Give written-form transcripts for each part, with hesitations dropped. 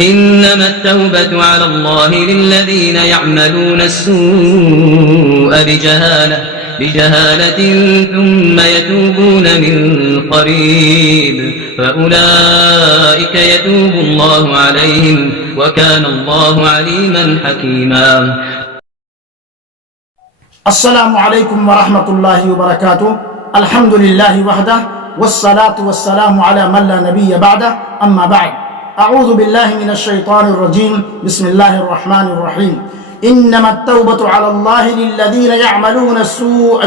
إنما التوبة على الله للذين يعملون السوء بجهالة ثم يتوبون من قريب فأولئك يتوب الله عليهم وكان الله عليما حكيما. السلام علیکم ورحمۃ اللہ وبرکاتہ. الحمد للہ وحدہ والصلاة والسلام على من لا نبی بعدہ. اما بعد، اعوذ باللہ من الشیطان الرجیم. بسم اللہ الرحمن الرحیم. انما التوبة على الله للذین يعملون السوء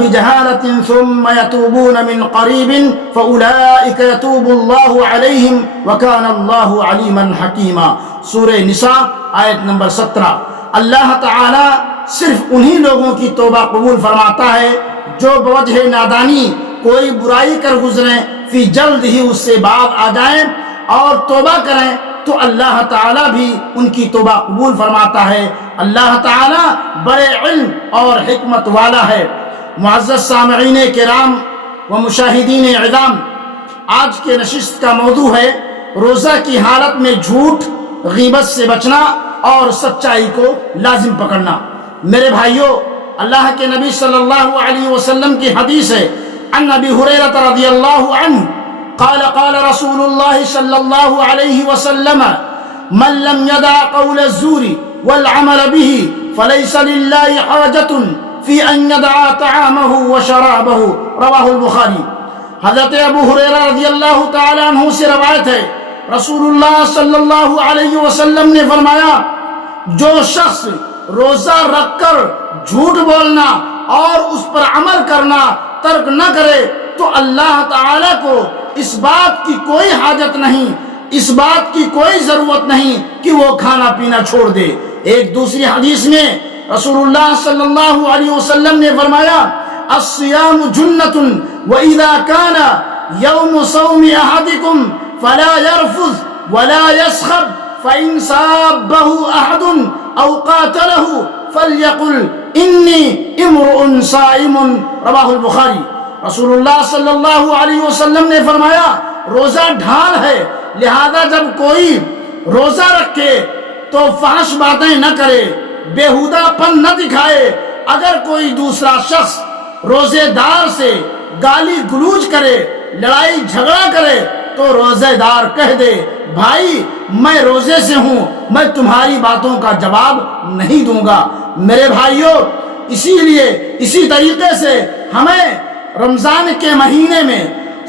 بجہالة ثم يتوبون من قریب فأولئک يتوب اللہ علیہم وکان اللہ علیما حکیما. سورہ نساء آیت نمبر 17. اللہ تعالی صرف انہی لوگوں کی توبہ قبول فرماتا ہے جو بوجہ نادانی کوئی برائی کر گزریں، فی جلد ہی اس سے بعد آ جائیں اور توبہ کریں تو اللہ تعالی بھی ان کی توبہ قبول فرماتا ہے. اللہ تعالی بڑے علم اور حکمت والا ہے. معزز سامعین کرام و مشاہدین اعظام، آج کے نشست کا موضوع ہے روزہ کی حالت میں جھوٹ، غیبت سے بچنا اور سچائی کو لازم پکڑنا. میرے بھائیوں، اللہ کے نبی صلی اللہ علیہ وسلم کی حدیث ہے عن ابی ہریرہ رضی اللہ عنہ قال قال رسول اللہ صلی اللہ علیہ وسلم من لم يدع قول الزور والعمل به فليس لله حاجة في ان يدع طعامه وشرابه. رواہ البخاری. حضرت ابو ہریرہ رضی اللہ تعالی عنہ سے روایت ہے، رسول اللہ صلی اللہ علیہ وسلم نے فرمایا، جو شخص روزہ رکھ کر جھوٹ بولنا اور اس پر عمل کرنا ترک نہ کرے تو اللہ تعالی کو اس بات کی کوئی حاجت نہیں، اس بات کی کوئی ضرورت نہیں کہ وہ کھانا پینا چھوڑ دے. ایک دوسری حدیث میں رسول اللہ صلی اللہ علیہ وسلم نے فرمایا، الصیام جنۃ وَإِذَا كَانَ يَوْمُ صَوْمِ أَحَدِكُمْ فَلَا يَرْفُثْ وَلَا يَسْخَبْ فَإِنْ صَابَّهُ أَحَدٌ أَوْ قَاتَلَهُ فَلْيَقُلْ إِنِّي امْرُؤٌ صَائِمٌ. رواہ البخاری. رسول اللہ صلی اللہ علیہ وسلم نے فرمایا، روزہ ڈھال ہے، لہذا جب کوئی روزہ رکھے تو فحش باتیں نہ کرے، بیہودہ پن نہ دکھائے. اگر کوئی دوسرا شخص روزے دار سے گالی گلوچ کرے، لڑائی جھگڑا کرے تو روزے دار کہہ دے، بھائی میں روزے سے ہوں، میں تمہاری باتوں کا جواب نہیں دوں گا. میرے بھائیوں، اسی طریقے سے ہمیں رمضان کے مہینے میں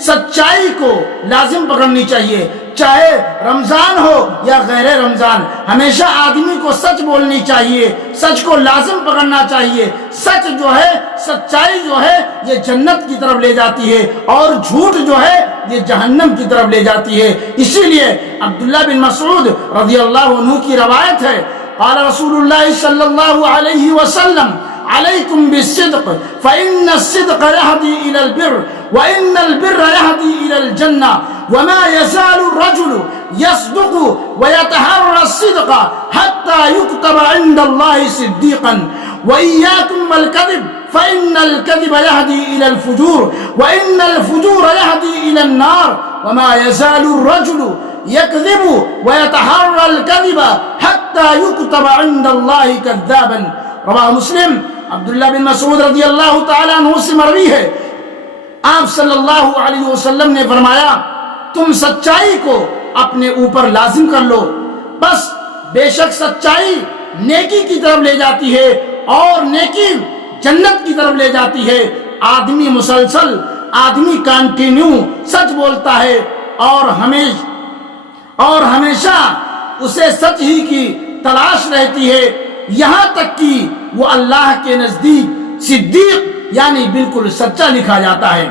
سچائی کو لازم پکڑنی چاہیے. چاہے رمضان ہو یا غیر رمضان، ہمیشہ آدمی کو سچ بولنی چاہیے، سچ کو لازم پکڑنا چاہیے. سچ جو ہے، سچائی جو ہے، یہ جنت کی طرف لے جاتی ہے اور جھوٹ جو ہے یہ جہنم کی طرف لے جاتی ہے. اسی لیے عبداللہ بن مسعود رضی اللہ عنہ کی روایت ہے، قال رسول اللہ صلی اللہ علیہ وسلم علیکم بالصدق فإن الصدق يهدي إلى البر وإن البر يهدي إلى الجنة وما يزال الرجل يصدق ويتحرى الصدق حتى يكتب عند الله صديقا وإياكم والكذب فإن الكذب يهدي إلى الفجور وإن الفجور يهدي إلى النار وما يزال الرجل يكذب ويتحرى الكذب حتى يكتب عند الله كذابا. رواہ مسلم. عبداللہ بن مسعود رضی اللہ تعالیٰ عنہ سے مروی ہے، آپ صلی اللہ علیہ وسلم نے فرمایا، تم سچائی کو اپنے اوپر لازم کر لو، بس بے شک سچائی نیکی کی طرف لے جاتی ہے اور نیکی جنت کی طرف لے جاتی ہے. آدمی مسلسل، آدمی کنٹینیو سچ بولتا ہے اور ہمیشہ اسے سچ ہی کی تلاش رہتی ہے، یہاں تک کہ وہ اللہ کے نزدیک صدیق یعنی بالکل سچا لکھا جاتا ہے.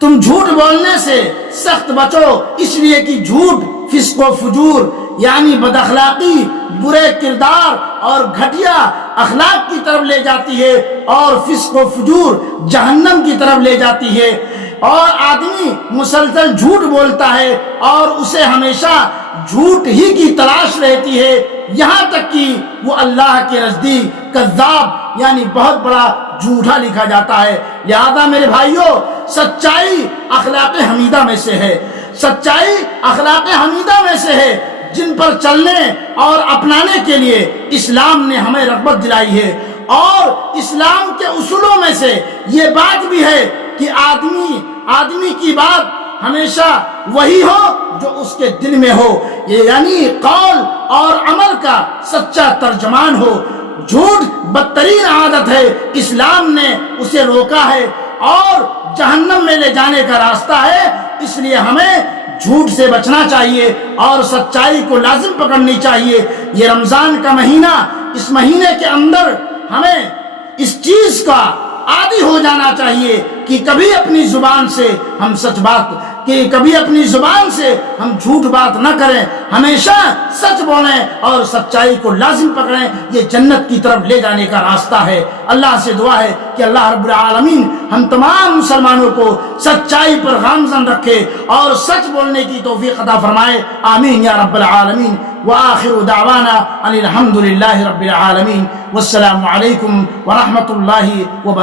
تم جھوٹ بولنے سے سخت بچو، اس لیے کہ جھوٹ فسق و فجور یعنی بد اخلاقی، برے کردار اور گھٹیا اخلاق کی طرف لے جاتی ہے اور فسق و فجور جہنم کی طرف لے جاتی ہے. اور آدمی مسلسل جھوٹ بولتا ہے اور اسے ہمیشہ جھوٹ ہی کی تلاش رہتی ہے، یہاں تک کہ وہ اللہ کے نزدیک کذاب یعنی بہت بڑا جھوٹا لکھا جاتا ہے. لہذا میرے بھائیوں، سچائی اخلاق حمیدہ میں سے ہے. سچائی اخلاق حمیدہ میں سے ہے جن پر چلنے اور اپنانے کے لیے اسلام نے ہمیں رغبت دلائی ہے، اور اسلام کے اصولوں میں سے یہ بات بھی ہے کہ آدمی کی بات ہمیشہ وہی ہو جو اس کے دل میں ہو، یہ یعنی قول اور عمل کا سچا ترجمان ہو۔ جھوٹ بدترین عادت ہے، اسلام نے اسے روکا ہے اور جہنم میں لے جانے کا راستہ ہے، اس لیے ہمیں جھوٹ سے بچنا چاہیے اور سچائی کو لازم پکڑنی چاہیے۔ یہ رمضان کا مہینہ، اس مہینے کے اندر ہمیں اس چیز کا عادی ہو جانا چاہیے کہ کبھی اپنی زبان سے ہم کبھی اپنی زبان سے ہم جھوٹ بات نہ کریں، ہمیشہ سچ بولیں اور سچائی کو لازم پکڑیں، یہ جنت کی طرف لے جانے کا راستہ ہے۔ اللہ سے دعا ہے کہ اللہ رب العالمین ہم تمام مسلمانوں کو سچائی پر گامزن رکھے اور سچ بولنے کی توفیق عطا فرمائے، آمین یا رب العالمین۔ وآخر دعوانا ان الحمد للہ رب العالمین، والسلام علیکم ورحمۃ اللہ وبرکاتہ۔